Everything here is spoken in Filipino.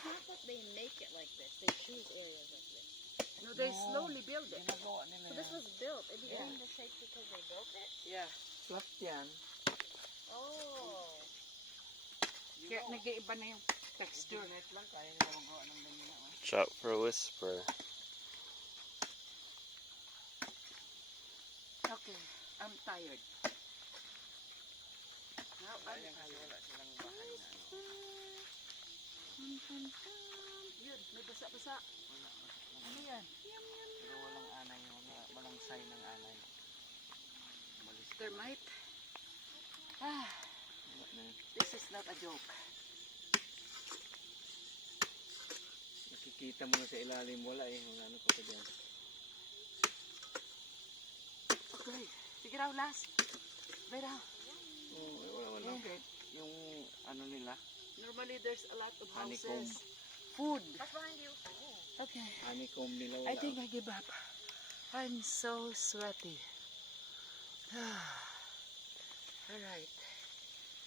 it's not that they make it like this. They choose areas like this. No, they slowly build it. Ginagawa nila So this yan. was built. It became Yeah. the shape because they built it? Yeah. Flat yan. Oh. Kaya nag-iiba na yung texture. Net lang, kaya nila magawa ng ganyan naman. Chop for a whisper. Okay, I'm tired. Now I'm Kaya kasi tired. wala silang bahay na ano. Yun, may basa-basa. Wala, masak lang. Ano yan? Pero walang anay, walang sign ng anay. Malis. Termite? Ah, Wala na yun. this is not a joke. Nakikita mo na sa ilalim, wala eh. Wala ano pa dyan. Okay, sige raw, last. Right now. Wala. Okay. Yung ano nila, Normally, there's a lot of Honeycomb. houses. Food. That's behind you. Oh. Okay. honeycomb nila wala. I think I give up. I'm so sweaty. All right.